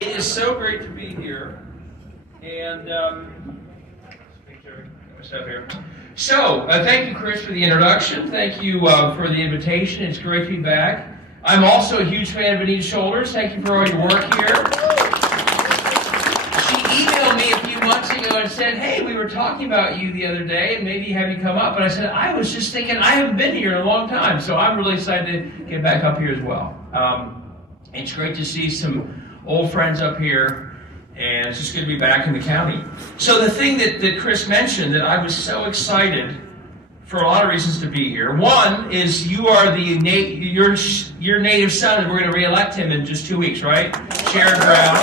It is so great to be here, and thank you, Chris, for the introduction. Thank you for the invitation. It's great to be back. I'm also a huge fan of Anita Shoulders. Thank you for all your work here. She emailed me a few months ago and said, "Hey, we were talking about you the other day, and maybe have you come up?" And I said, "I was just thinking I haven't been here in a long time, so I'm really excited to get back up here as well." It's great to see some old friends up here, and it's just good to be back in the county. So the thing that Chris mentioned, that I was so excited for a lot of reasons to be here. One is you are your native son, and we're going to re-elect him in just 2 weeks, right? Sherrod Brown.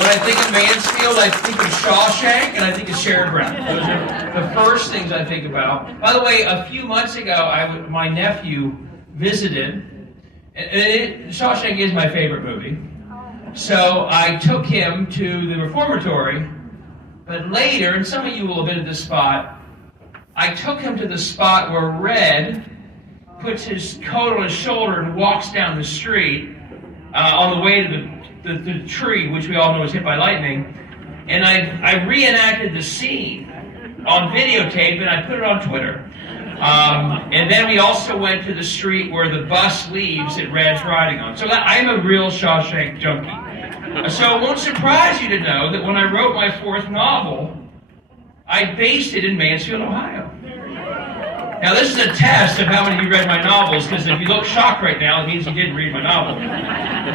When I think of Mansfield, I think of Shawshank, and I think of Sherrod Brown. Those are the first things I think about. By the way, a few months ago, my nephew visited. Shawshank is my favorite movie. So I took him to the reformatory, but later, and some of you will have been at this spot, I took him to the spot where Red puts his coat on his shoulder and walks down the street on the way to the tree, which we all know was hit by lightning, and I reenacted the scene on videotape and I put it on Twitter. And then we also went to the street where the bus leaves that Red's riding on. So I'm a real Shawshank junkie. So it won't surprise you to know that when I wrote my fourth novel, I based it in Mansfield, Ohio. Now this is a test of how many of you read my novels, because if you look shocked right now, it means you didn't read my novel.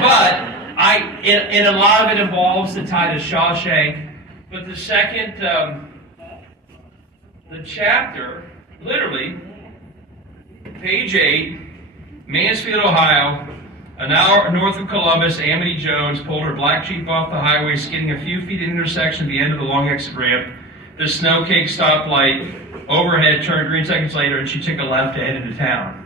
But and a lot of it involves the tie to Shawshank. But the second, the chapter, literally, page 8, Mansfield, Ohio, an hour north of Columbus, Amity Jones pulled her black Jeep off the highway, skidding a few feet in the intersection at the end of the long exit ramp. The snow-caked stoplight overhead turned green seconds later, and she took a left to head into town.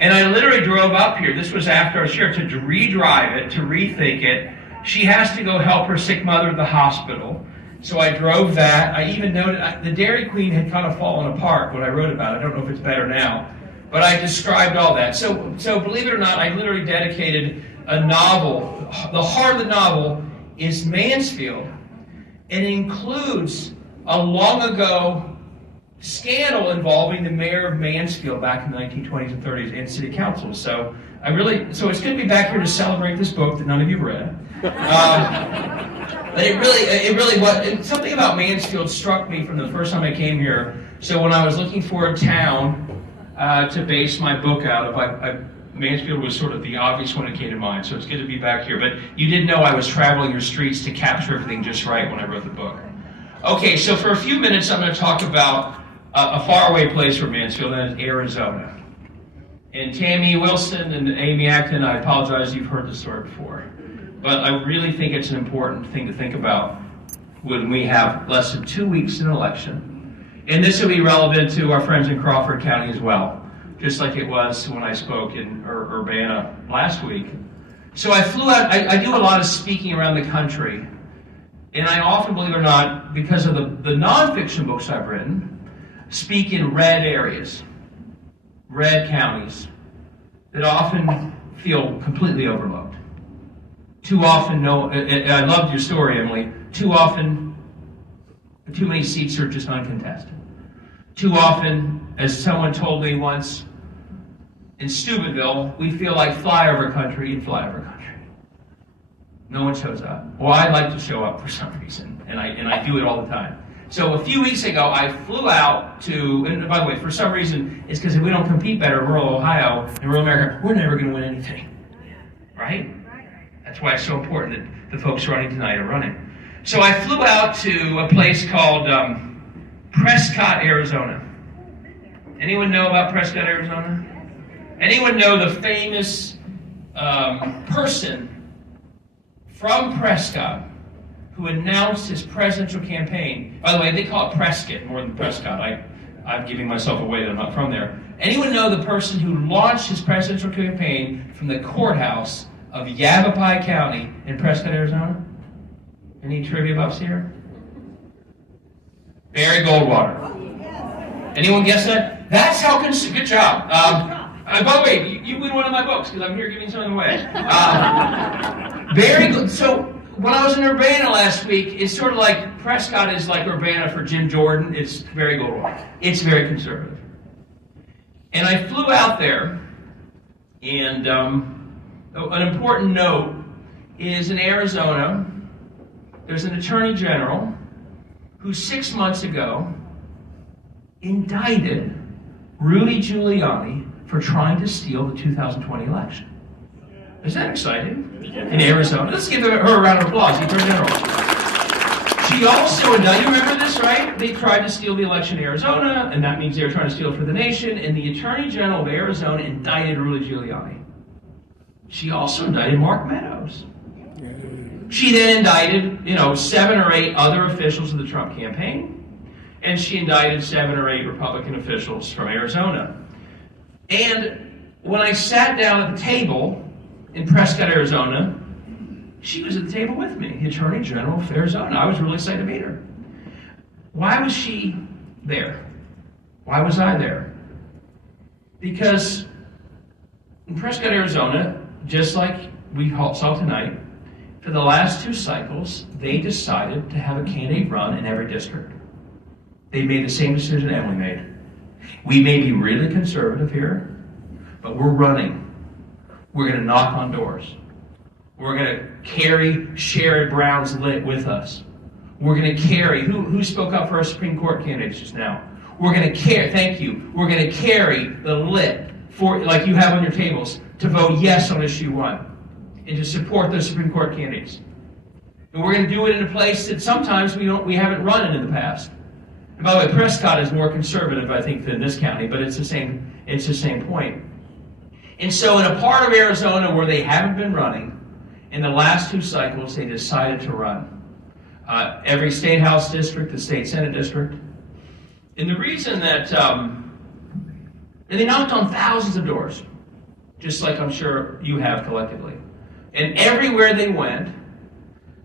And I literally drove up here. This was after I was here to redrive it, to rethink it. She has to go help her sick mother at the hospital. So I drove that. I even noted the Dairy Queen had kind of fallen apart when I wrote about it. I don't know if it's better now. But I described all that. So believe it or not, I literally dedicated a novel. The heart of the novel is Mansfield. And it includes a long ago scandal involving the mayor of Mansfield back in the 1920s and 30s and city council. So it's good to be back here to celebrate this book that none of you read. But it really was, something about Mansfield struck me from the first time I came here. So when I was looking for a town to base my book out of, Mansfield was sort of the obvious one that came to mind. So it's good to be back here. But you didn't know I was traveling your streets to capture everything just right when I wrote the book. Okay, so for a few minutes I'm going to talk about a faraway place from Mansfield, and that's Arizona. And Tammy Wilson and Amy Acton, I apologize, you've heard the story before. But I really think it's an important thing to think about when we have less than 2 weeks in an election. And this will be relevant to our friends in Crawford County as well, just like it was when I spoke in Urbana last week. So I flew out, I do a lot of speaking around the country. And I often, believe it or not, because of the nonfiction books I've written, speak in red areas, red counties, that often feel completely overlooked. Too often, I loved your story, Emily. Too many seats are just uncontested. Too often, as someone told me once, in Steubenville, we feel like flyover country in flyover country. No one shows up. Well, I like to show up for some reason, and I do it all the time. So a few weeks ago, I flew out to, and by the way, for some reason, it's because if we don't compete better in rural Ohio and rural America, we're never going to win anything, right? That's why it's so important that the folks running tonight are running. So I flew out to a place called Prescott, Arizona. Anyone know about Prescott, Arizona? Anyone know the famous person from Prescott who announced his presidential campaign? By the way, they call it Prescott more than Prescott. I'm giving myself away that I'm not from there. Anyone know the person who launched his presidential campaign from the courthouse of Yavapai County in Prescott, Arizona? Any trivia buffs here? Barry Goldwater. Anyone guess that? That's how good job. By the way, you win one of my books because I'm here giving something away. Very good. So when I was in Urbana last week, it's sort of like Prescott is like Urbana for Jim Jordan. It's very liberal. It's very conservative. And I flew out there, and an important note is in Arizona, there's an attorney general who 6 months ago indicted Rudy Giuliani for trying to steal the 2020 election. Is that exciting? In Arizona. Let's give her a round of applause, the Attorney General. She also indicted, you remember this, right? They tried to steal the election in Arizona, and that means they were trying to steal it for the nation, and the Attorney General of Arizona indicted Rudy Giuliani. She also indicted Mark Meadows. She then indicted, 7 or 8 other officials of the Trump campaign, and she indicted 7 or 8 Republican officials from Arizona. And when I sat down at the table in Prescott, Arizona, she was at the table with me, the Attorney General of Arizona. I was really excited to meet her. Why was she there? Why was I there? Because in Prescott, Arizona, just like we saw tonight, for the last 2 cycles, they decided to have a candidate run in every district. They made the same decision Emily made. We may be really conservative here, but we're running. We're going to knock on doors. We're going to carry Sherrod Brown's lit with us. We're going to carry, who spoke up for our Supreme Court candidates just now? We're going to carry, thank you, we're going to carry the lit, for, like you have on your tables, to vote yes on issue 1 and to support those Supreme Court candidates. And we're going to do it in a place that sometimes we haven't run in the past. And by the way, Prescott is more conservative, I think, than this county, but it's the same point. And so in a part of Arizona where they haven't been running, in the last 2 cycles, they decided to run. Every state house district, the state senate district. And the reason that, and they knocked on thousands of doors, just like I'm sure you have collectively. And everywhere they went,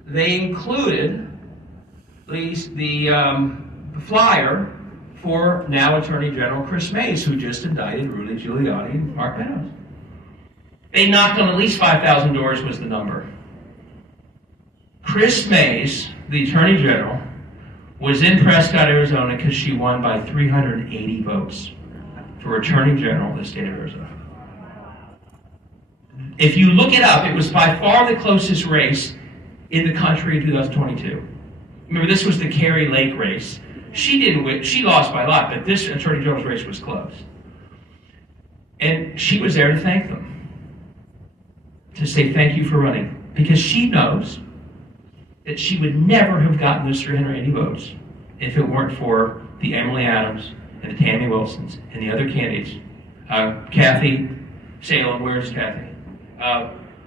they included the flyer for now Attorney General Chris Mays, who just indicted Rudy Giuliani and Mark Meadows. They knocked on at least 5,000 doors was the number. Chris Mays, the Attorney General, was in Prescott, Arizona because she won by 380 votes for Attorney General of the state of Arizona. If you look it up, it was by far the closest race in the country in 2022. Remember, this was the Kari Lake race. She didn't win. She lost by a lot, but this Attorney General's race was close. And she was there to thank them, to say thank you for running, because she knows that she would never have gotten those 380 votes if it weren't for the Emily Adams and the Tammy Wilsons and the other candidates. Kathy Salem, where's Kathy?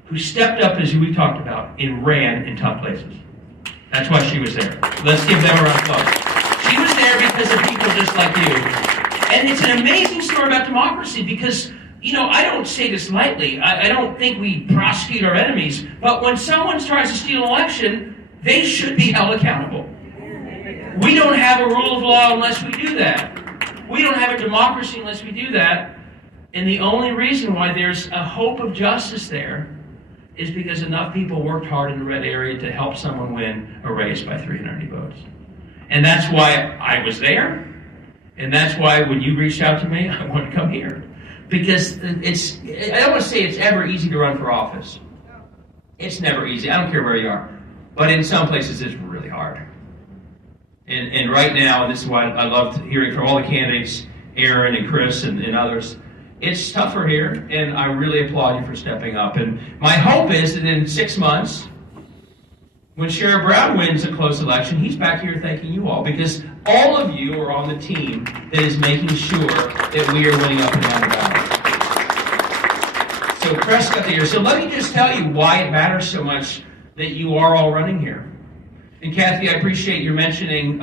Who stepped up, as we talked about, and ran in tough places. That's why she was there. Let's give them a round of applause. She was there because of people just like you. And it's an amazing story about democracy because, I don't say this lightly. I don't think we prosecute our enemies. But when someone tries to steal an election, they should be held accountable. We don't have a rule of law unless we do that. We don't have a democracy unless we do that. And the only reason why there's a hope of justice there is because enough people worked hard in the red area to help someone win a race by 390 votes. And that's why I was there. And that's why when you reached out to me, I wanted to come here. Because I don't want to say it's ever easy to run for office. It's never easy. I don't care where you are. But in some places, it's really hard. And right now, this is why I loved hearing from all the candidates, Aaron and Chris and others. It's tougher here, and I really applaud you for stepping up. And my hope is that in 6 months, when Sherrod Brown wins a close election, he's back here thanking you all, because all of you are on the team that is making sure that we are winning up and down the ballot. So Prescott there. So let me just tell you why it matters so much that you are all running here. And Kathy, I appreciate your mentioning,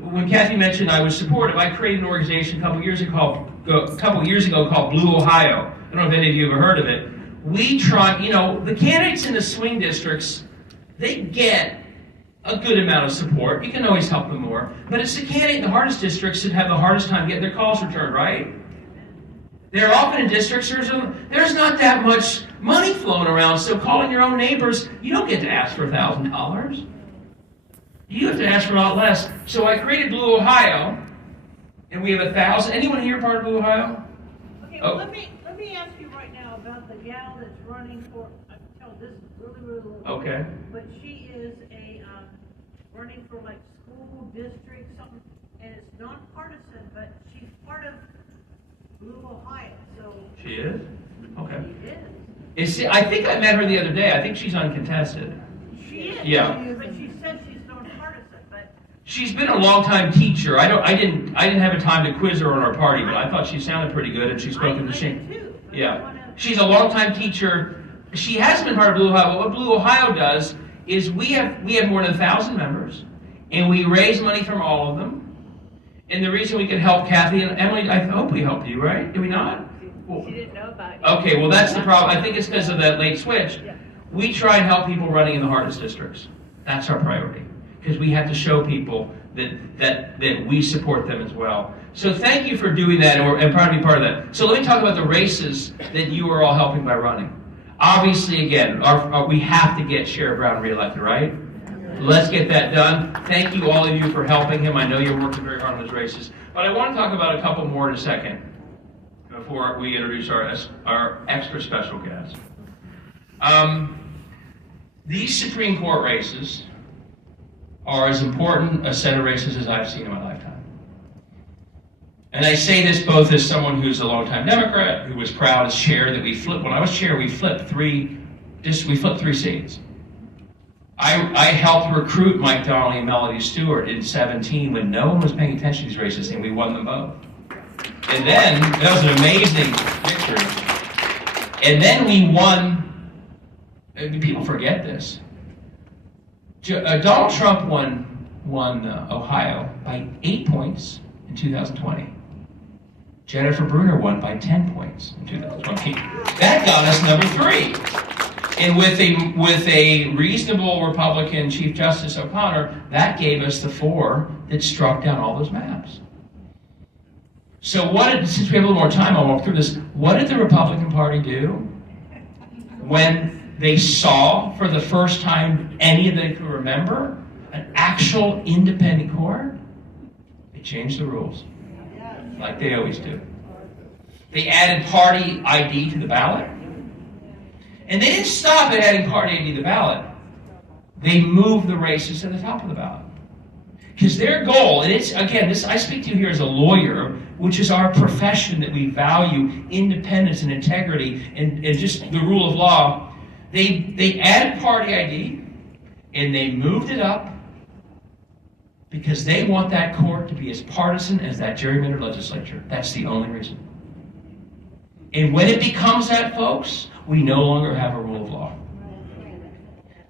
when Kathy mentioned I was supportive, I created an organization a couple years ago called Blue Ohio. I don't know if any of you have ever heard of it. We try, the candidates in the swing districts, they get a good amount of support. You can always help them more. But it's the candidate in the hardest districts that have the hardest time getting their calls returned, right? They're often in districts, there's not that much money flowing around, so calling your own neighbors, you don't get to ask for $1,000. You have to ask for a lot less. So I created Blue Ohio, and we have 1,000. Anyone here part of Blue Ohio? Okay, well, let me ask you right now about the gal that's running for, I can tell this is really low. Okay. But she is running for like school district something, and it's nonpartisan, but she's part of Blue Ohio, so. She is? Okay. She is. I think I met her the other day. I think she's uncontested. She is. Yeah. But she said she's nonpartisan, but. She's been a long-time teacher. I didn't have a time to quiz her on our party, but I thought she sounded pretty good, and she spoke in the same. Yeah. She's a long-time teacher. She hasn't been part of Blue Ohio, but what Blue Ohio does is we have more than 1,000 members, and we raise money from all of them. And the reason we can help Kathy and Emily, I hope we helped you, right? Did we not? She didn't know about it. Okay, well that's the problem. I think it's because of that late switch. We try and help people running in the hardest districts. That's our priority, because we have to show people that we support them as well. So thank you for doing that, and proud to be part of that. So let me talk about the races that you are all helping by running. Obviously, again, we have to get Sheriff Brown reelected, right? Let's get that done. Thank you, all of you, for helping him. I know you're working very hard on those races. But I want to talk about a couple more in a second before we introduce our extra special guest. These Supreme Court races are as important as Senate races as I've seen in my lifetime. And I say this both as someone who's a longtime Democrat, who was proud as chair that we flipped. When I was chair, we flipped three seats. I helped recruit Mike Donnelly and Melody Stewart in 2017 when no one was paying attention to these races, and we won them both. And then, that was an amazing victory. And then we won, people forget this. Donald Trump won Ohio by 8 points in 2020. Jennifer Brunner won by 10 points in 2020. That got us number 3. And with a reasonable Republican Chief Justice O'Connor, that gave us the 4 that struck down all those maps. So since we have a little more time, I'll walk through this. What did the Republican Party do when they saw for the first time any of them could remember an actual independent court? They changed the rules, like they always do. They added party ID to the ballot. And they didn't stop at adding party ID to the ballot. They moved the races to the top of the ballot. Because their goal, and it's, again, I speak to you here as a lawyer, which is our profession that we value independence and integrity and just the rule of law. They added party ID, and they moved it up because they want that court to be as partisan as that gerrymandered legislature. That's the only reason. And when it becomes that, folks, we no longer have a rule of law.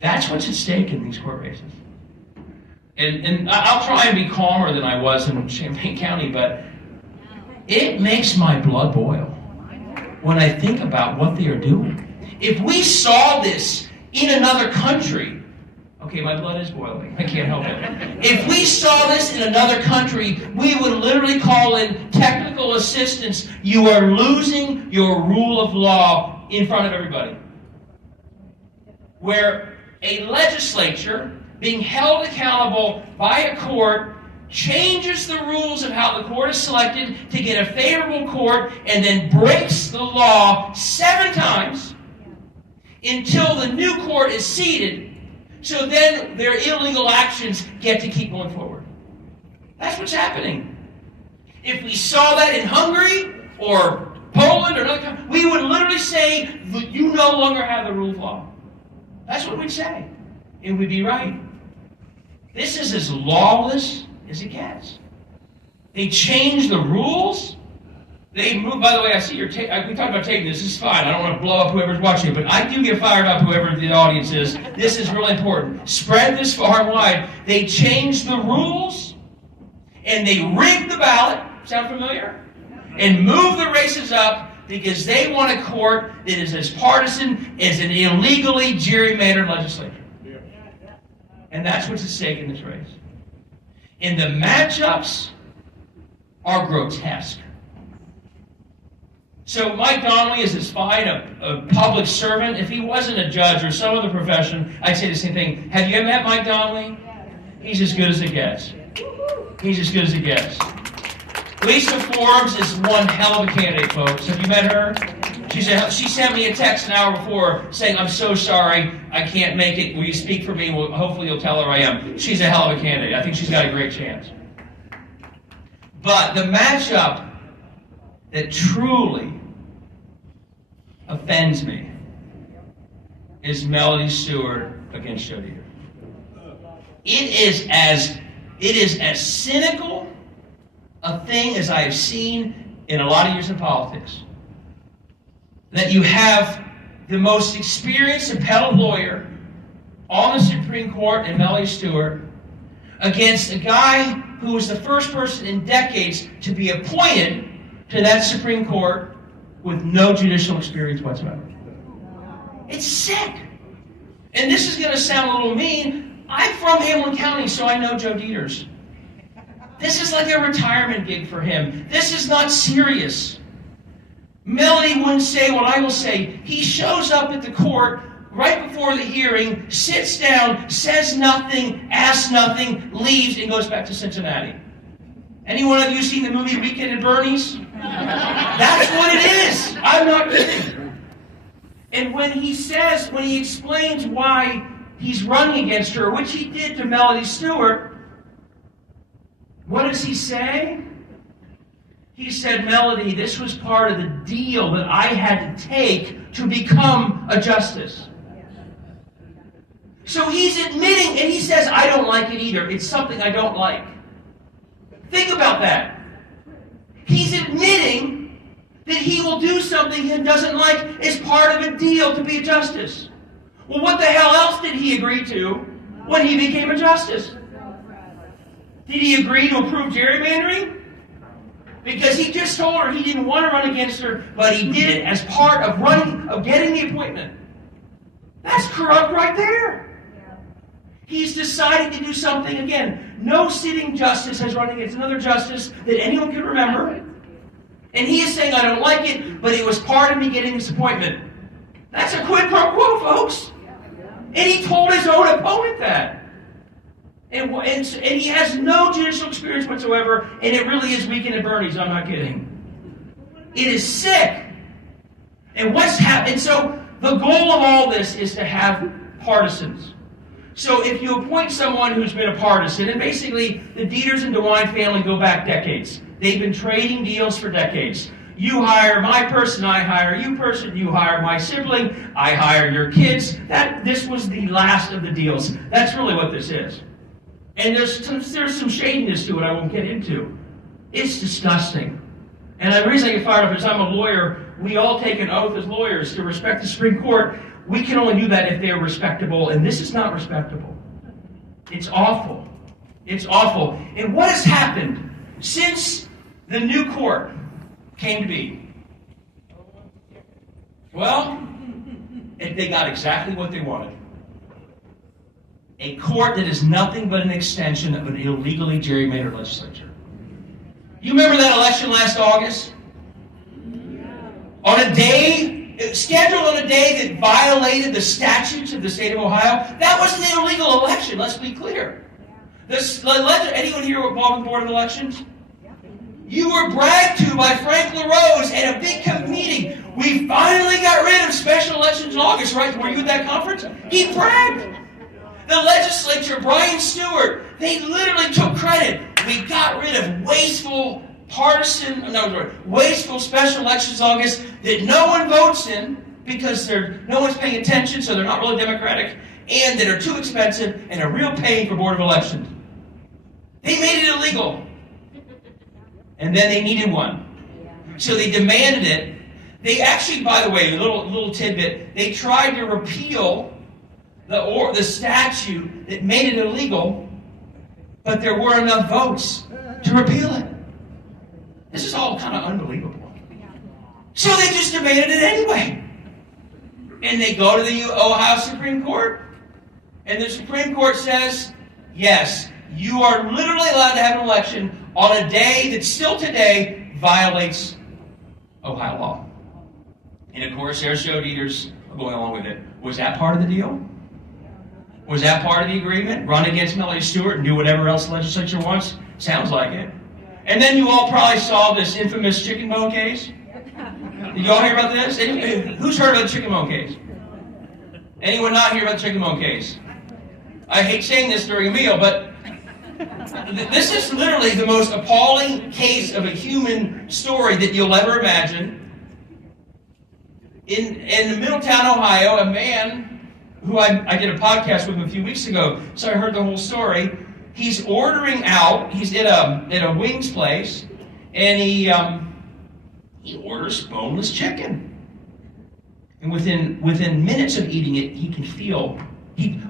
That's what's at stake in these court races. And I'll try and be calmer than I was in Champaign County, but it makes my blood boil when I think about what they are doing. If we saw this in another country, okay, my blood is boiling. I can't help it. If we saw this in another country, we would literally call in technical assistance. You are losing your rule of law in front of everybody. Where a legislature being held accountable by a court changes the rules of how the court is selected to get a favorable court and then breaks the law 7 times until the new court is seated. So then their illegal actions get to keep going forward. That's what's happening. If we saw that in Hungary or Poland or another country, we would literally say, you no longer have the rule of law. That's what we'd say. And we'd be right. This is as lawless as it gets. They change the rules. They move, by the way, I see we talked about taping this. This is fine. I don't want to blow up whoever's watching it, but I do get fired up, whoever the audience is. This is really important. Spread this far and wide. They change the rules, and they rig the ballot. Sound familiar? And move the races up because they want a court that is as partisan as an illegally gerrymandered legislature. And that's what's at stake in this race. And the matchups are grotesque. So Mike Donnelly is as fine a public servant. If he wasn't a judge or some other profession, I'd say the same thing. Have you ever met Mike Donnelly? He's as good as it gets. He's as good as it gets. Lisa Forbes is one hell of a candidate, folks. Have you met her? She sent me a text an hour before saying, I'm so sorry, I can't make it. Will you speak for me? Well, hopefully you'll tell her I am. She's a hell of a candidate. I think she's got a great chance. But the matchup that truly offends me is Melody Stewart against Joe Dieter. It is as cynical a thing as I have seen in a lot of years in politics. That you have the most experienced appellate lawyer on the Supreme Court in Melody Stewart against a guy who was the first person in decades to be appointed to that Supreme Court with no judicial experience whatsoever. It's sick. And this is going to sound a little mean. I'm from Hamilton County, so I know Joe Dieters. This is like a retirement gig for him. This is not serious. Melody wouldn't say what I will say. He shows up at the court right before the hearing, sits down, says nothing, asks nothing, leaves, and goes back to Cincinnati. Any one of you seen the movie Weekend at Bernie's? That's what it is. I'm not kidding. And when he explains why he's running against her, which he did to Melody Stewart, what does he say? He said, Melody, this was part of the deal that I had to take to become a justice. So he's admitting, and he says, I don't like it either. It's something I don't like. Think about that. He's admitting that he will do something he doesn't like as part of a deal to be a justice. Well, what the hell else did he agree to when he became a justice? Did he agree to approve gerrymandering? Because he just told her he didn't want to run against her, but he did it as part of getting the appointment. That's corrupt right there. He's decided to do something, again, no sitting justice has run against another justice that anyone can remember. And he is saying, I don't like it, but it was part of me getting this appointment. That's a quid pro quo, folks. And he told his own opponent that. And he has no judicial experience whatsoever, and it really is Weekend at Bernie's, I'm not kidding. It is sick. And what's happened? So the goal of all this is to have partisans. So if you appoint someone who's been a partisan, and basically the Dieters and DeWine family go back decades. They've been trading deals for decades. You hire my person, I hire you person, you hire my sibling, I hire your kids. This was the last of the deals. That's really what this is. And there's some shadiness to it I won't get into. It's disgusting. And the reason I get fired up is I'm a lawyer. We all take an oath as lawyers to respect the Supreme Court. We can only do that if they're respectable, and this is not respectable. It's awful. It's awful. And what has happened since the new court came to be? Well, they got exactly what they wanted. A court that is nothing but an extension of an illegally gerrymandered legislature. You remember that election last August? Scheduled on a day that violated the statutes of the state of Ohio? That wasn't an illegal election, let's be clear. Anyone here involved in the Board of Elections? You were bragged to by Frank LaRose at a big meeting. We finally got rid of special elections in August, right? Were you at that conference? He bragged. The legislature, Brian Stewart, they literally took credit. We got rid of wasteful special elections in August that no one votes in because no one's paying attention, so they're not really democratic, and that are too expensive and a real pain for Board of Elections. They made it illegal. And then they needed one. So they demanded it. They actually, by the way, a little tidbit, they tried to repeal the statute that made it illegal, but there weren't enough votes to repeal it. This is all kind of unbelievable. So they just demanded it anyway. And they go to the Ohio Supreme Court, and the Supreme Court says, yes, you are literally allowed to have an election on a day that still today violates Ohio law. And of course, there's Joe Dieters going along with it. Was that part of the deal? Was that part of the agreement? Run against Melody Stewart and do whatever else the legislature wants? Sounds like it. And then you all probably saw this infamous chicken bone case. Did you all hear about this? Who's heard about the chicken bone case? Anyone not hear about the chicken bone case? I hate saying this during a meal, but this is literally the most appalling case of a human story that you'll ever imagine. In Middletown, Ohio, a man who I did a podcast with him a few weeks ago, so I heard the whole story. He's ordering out. He's at a wings place, and he orders boneless chicken. And within minutes of eating it, he can feel.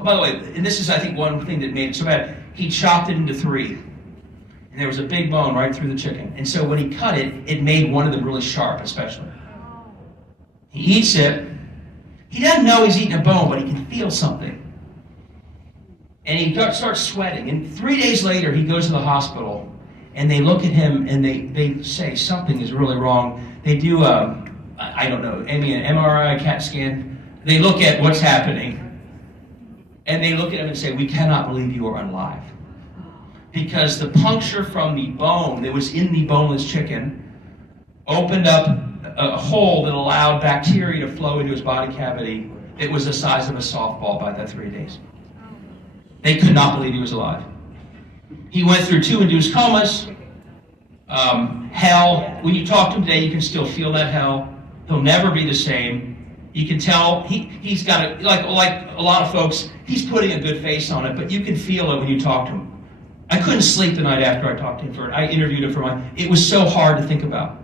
By the way, and this is I think one thing that made it so bad. He chopped it into 3, and there was a big bone right through the chicken. And so when he cut it, it made one of them really sharp, especially. He eats it. He doesn't know he's eating a bone, but he can feel something. And he starts sweating. And 3 days later, he goes to the hospital, and they look at him, and they say something is really wrong. They do I don't know, an MRI, CAT scan. They look at what's happening, and they look at him and say, "We cannot believe you are alive." Because the puncture from the bone that was in the boneless chicken opened up a hole that allowed bacteria to flow into his body cavity that was the size of a softball by that 3 days. They could not believe he was alive. He went through 2 induced comas. Hell, when you talk to him today, you can still feel that hell. He'll never be the same. You can tell he's got like a lot of folks, he's putting a good face on it, but you can feel it when you talk to him. I couldn't sleep the night after I talked to him. I interviewed him it was so hard to think about.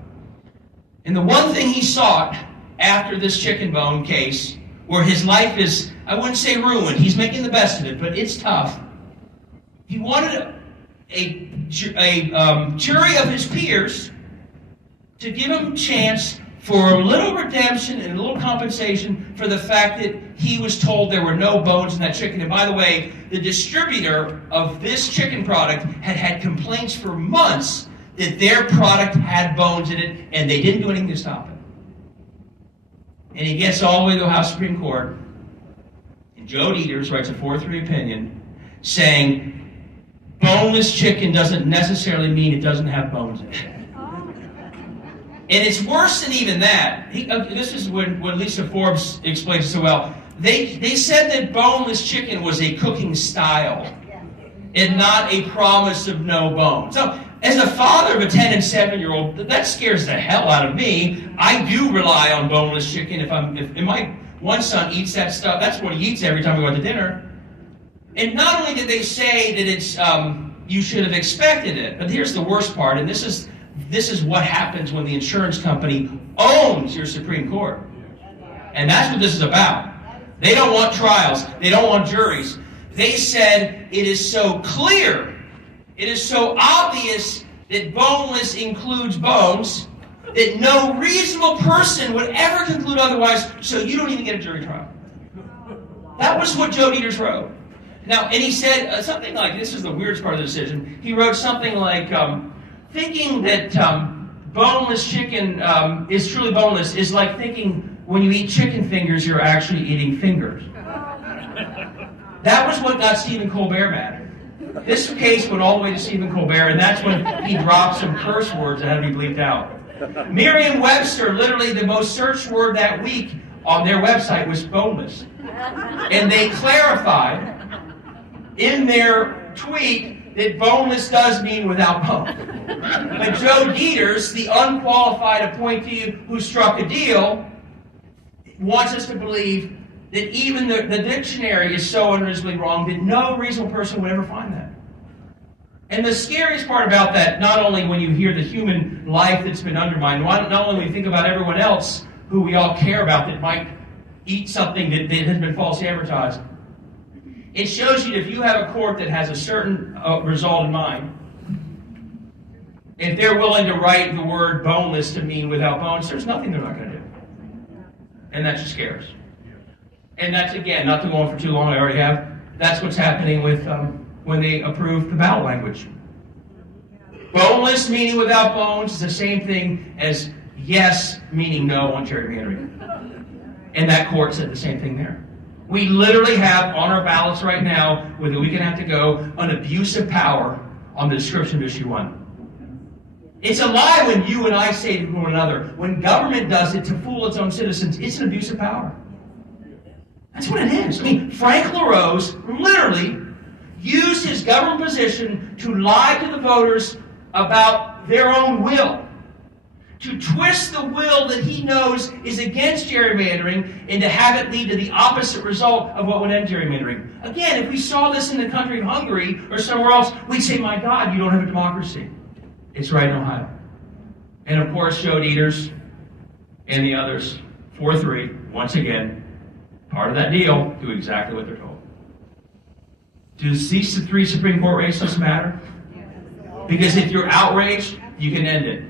And the one thing he sought after this chicken bone case, where his life is, I wouldn't say ruined, he's making the best of it, but it's tough. He wanted a jury of his peers to give him a chance for a little redemption and a little compensation for the fact that he was told there were no bones in that chicken. And by the way, the distributor of this chicken product had complaints for months that their product had bones in it, and they didn't do anything to stop it. And he gets all the way to the Ohio Supreme Court, and Joe Dieters writes a 4-3 opinion saying boneless chicken doesn't necessarily mean it doesn't have bones in it. And it's worse than even that. This is when Lisa Forbes explains it so well. They said that boneless chicken was a cooking style and not a promise of no bones. So, as a father of a 10 and 7-year-old, that scares the hell out of me. I do rely on boneless chicken. If my one son eats that stuff, that's what he eats every time we go out to dinner. And not only did they say that it's you should have expected it, but here's the worst part, and this is what happens when the insurance company owns your Supreme Court. And that's what this is about. They don't want trials. They don't want juries. They said it is so clear, it is so obvious that boneless includes bones that no reasonable person would ever conclude otherwise, so you don't even get a jury trial. That was what Joe Dieters wrote. Now, and he said something like, this is the weirdest part of the decision, he wrote something like, thinking that boneless chicken is truly boneless is like thinking when you eat chicken fingers, you're actually eating fingers. That was what got Stephen Colbert mad. This case went all the way to Stephen Colbert, and that's when he dropped some curse words that had to be bleeped out. Merriam-Webster, literally the most searched word that week on their website was boneless. And they clarified in their tweet that boneless does mean without bone. But Joe Dieters, the unqualified appointee who struck a deal, wants us to believe that even the dictionary is so unreasonably wrong that no reasonable person would ever find that. And the scariest part about that, not only when you hear the human life that's been undermined, not only when you think about everyone else who we all care about that might eat something that has been falsely advertised, it shows you that if you have a court that has a certain result in mind, if they're willing to write the word boneless to mean without bones, there's nothing they're not going to do. And that just scares. And that's, again, not to go on for too long, I already have, that's what's happening with when they approve the ballot language. Boneless meaning without bones is the same thing as yes meaning no on gerrymandering. And that court said the same thing there. We literally have on our ballots right now, where the weekend have to go, an abuse of power on the description of issue 1. It's a lie when you and I say to one another, when government does it to fool its own citizens, it's an abuse of power. That's what it is. I mean, Frank LaRose literally used his government position to lie to the voters about their own will, to twist the will that he knows is against gerrymandering and to have it lead to the opposite result of what would end gerrymandering. Again, if we saw this in the country of Hungary or somewhere else, we'd say, my God, you don't have a democracy. It's right in Ohio. And of course, Joe Dieters and the others, 4-3, once again, part of that deal, do exactly what they're told. Do these 3 Supreme Court races matter? Because if you're outraged, you can end it.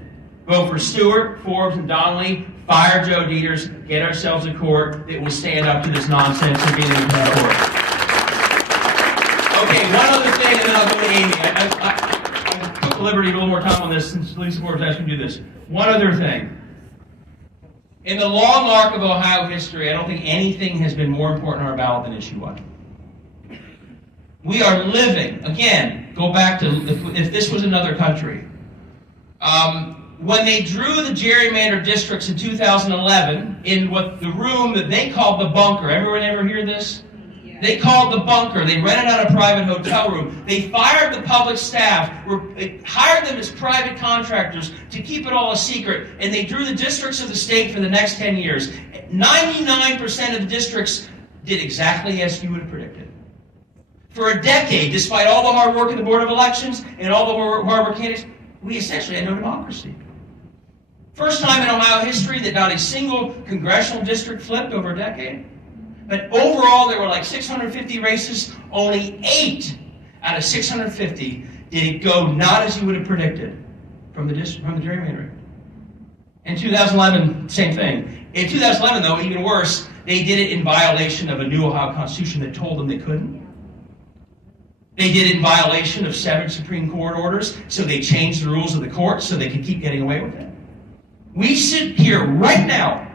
Vote for Stewart, Forbes, and Donnelly. Fire Joe Dieters. Get ourselves a court that will stand up to this nonsense of being in the court. Okay, one other thing, and then I'll go to Amy. I took the liberty to a little more time on this since Lisa Forbes asked me to do this. One other thing. In the long arc of Ohio history, I don't think anything has been more important on our ballot than issue 1. We are living, again, go back to if this was another country. When they drew the gerrymandered districts in 2011 in what the room that they called the bunker. Everyone ever hear this? Yeah. They called the bunker. They rented out a private hotel room. They fired the public staff, hired them as private contractors to keep it all a secret, and they drew the districts of the state for the next 10 years. 99% of the districts did exactly as you would have predicted. For a decade, despite all the hard work of the Board of Elections and all the hard work of candidates, we essentially had no democracy. First time in Ohio history that not a single congressional district flipped over a decade. But overall, there were like 650 races. Only 8 out of 650 did it go not as you would have predicted from the gerrymandering. In 2011, same thing. In 2011, though, even worse, they did it in violation of a new Ohio Constitution that told them they couldn't. They did it in violation of 7 Supreme Court orders, so they changed the rules of the court so they could keep getting away with it. We sit here right now.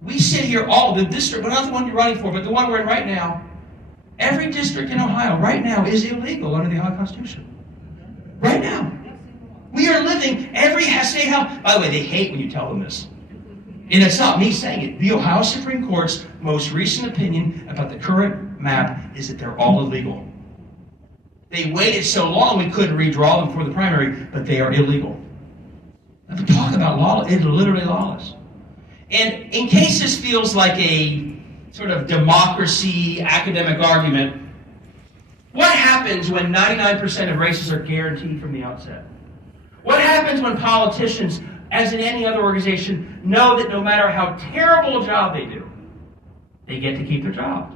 We sit here, all the district, but not the one you're running for, but the one we're in right now. Every district in Ohio right now is illegal under the Ohio Constitution. Right now. We are living every state house. By the way, they hate when you tell them this. And it's not me saying it. The Ohio Supreme Court's most recent opinion about the current map is that they're all illegal. They waited so long we couldn't redraw them for the primary, but they are illegal. Now, to talk about law, it's literally lawless. And in case this feels like a sort of democracy academic argument, what happens when 99% of races are guaranteed from the outset? What happens when politicians, as in any other organization, know that no matter how terrible a job they do, they get to keep their job?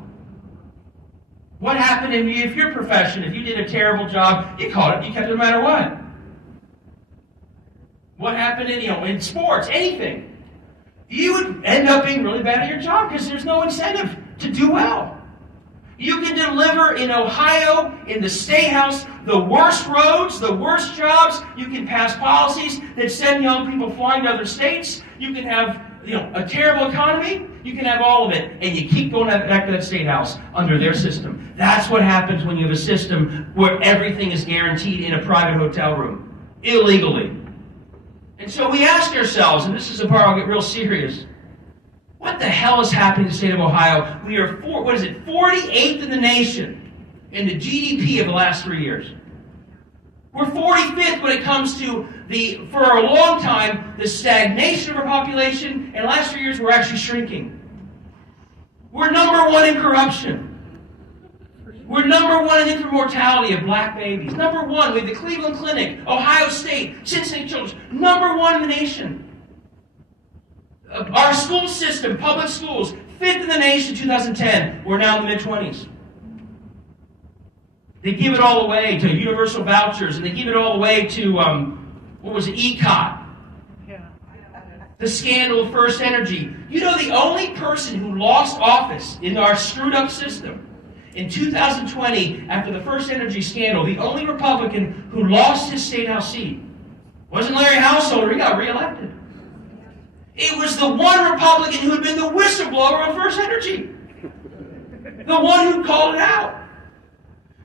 What happened if your profession, if you did a terrible job, you kept it no matter what? What happened in sports, anything? You would end up being really bad at your job because there's no incentive to do well. You can deliver in Ohio, in the State House, the worst roads, the worst jobs. You can pass policies that send young people flying to other states. You can have a terrible economy. You can have all of it, and you keep going back to that State House under their system. That's what happens when you have a system where everything is guaranteed in a private hotel room, illegally. And so we ask ourselves, and this is the part I'll get real serious, what the hell is happening in the state of Ohio? We are, 48th in the nation in the GDP of the last 3 years. We're 45th when it comes to for a long time, the stagnation of our population, and last 3 years we're actually shrinking. We're number 1 in corruption. We're number 1 in infant mortality of black babies. Number 1 with the Cleveland Clinic, Ohio State, Cincinnati Children's. Number 1 in the nation. Our school system, public schools, 5th in the nation in 2010. We're now in the mid-20s. They give it all away to universal vouchers, and they give it all away to, ECOT. The scandal of First Energy. You know, the only person who lost office in our screwed up system in 2020, after the First Energy scandal, the only Republican who lost his State House seat Wasn't Larry Householder, he got reelected. It was the one Republican who had been the whistleblower on First Energy. The one who called it out.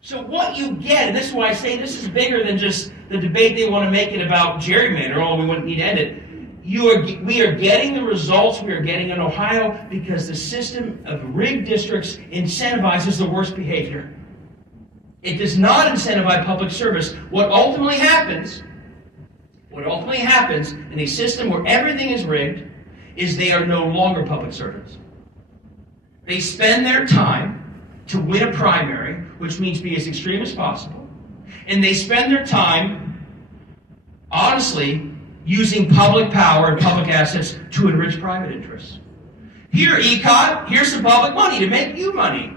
So what you get, and this is why I say this is bigger than just the debate they want to make it about gerrymander, we wouldn't need to end it. We are getting the results we are getting in Ohio because the system of rigged districts incentivizes the worst behavior. It does not incentivize public service. What ultimately happens in a system where everything is rigged is they are no longer public servants. They spend their time to win a primary, which means be as extreme as possible, and they spend their time, honestly, using public power and public assets to enrich private interests. Here, ECOT, here's some public money to make you money,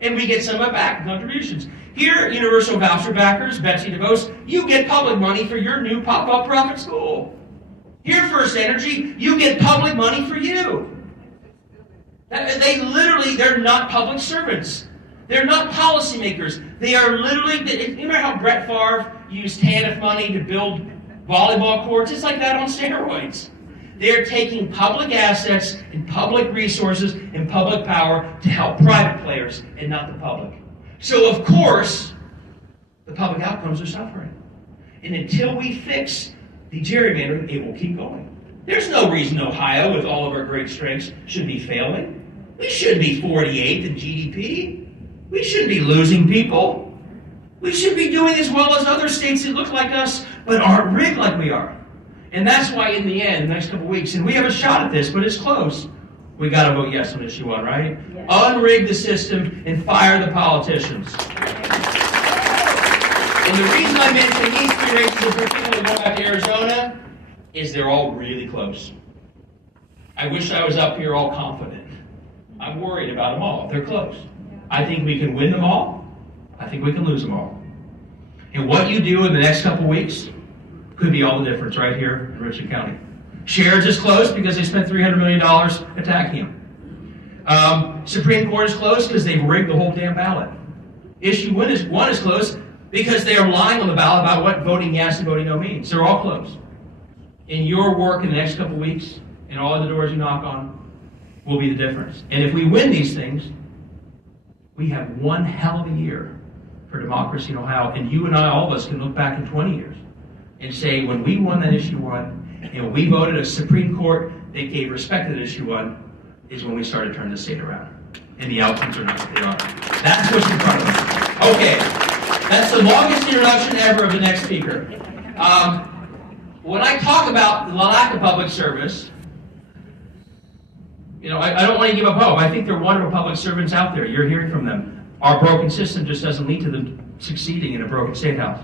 and we get some of it back in contributions. Here, universal voucher backers, Betsy DeVos, you get public money for your new pop-up profit school. Here, First Energy, you get public money for you. They're not public servants. They're not policymakers. They are literally, you remember how Brett Favre used TANF money to build volleyball courts? It's like that on steroids. They're taking public assets and public resources and public power to help private players and not the public. So, of course, the public outcomes are suffering. And until we fix the gerrymandering, it will keep going. There's no reason Ohio, with all of our great strengths, should be failing. We shouldn't be 48th in GDP. We shouldn't be losing people. We should be doing as well as other states that look like us, but aren't rigged like we are. And that's why, in the end, the next couple of weeks, and we have a shot at this, but it's close, we got to vote yes on issue 1, right? Yes. Unrig the system and fire the politicians. And the reason I mention these 3 races in particular, going back to Arizona, is they're all really close. I wish I was up here all confident. I'm worried about them all. They're close. I think we can win them all. I think we can lose them all. And what you do in the next couple weeks could be all the difference right here in Richland County. Shares is close because they spent $300 million attacking him. Supreme Court is close because they've rigged the whole damn ballot. Issue 1 is close because they are lying on the ballot about what voting yes and voting no means. They're all close. And your work in the next couple weeks and all of the doors you knock on will be the difference. And if we win these things, we have one hell of a year for democracy in Ohio. And you and I, all of us, can look back in 20 years and say, when we won that issue 1, and we voted a Supreme Court that gave respect to that issue 1, is when we started turning the state around. And the outcomes are not what they are. That's what's in front of us. Okay, that's the longest introduction ever of the next speaker. When I talk about the lack of public service, I don't want to give up hope. I think there are wonderful public servants out there. You're hearing from them. Our broken system just doesn't lead to them succeeding in a broken state house.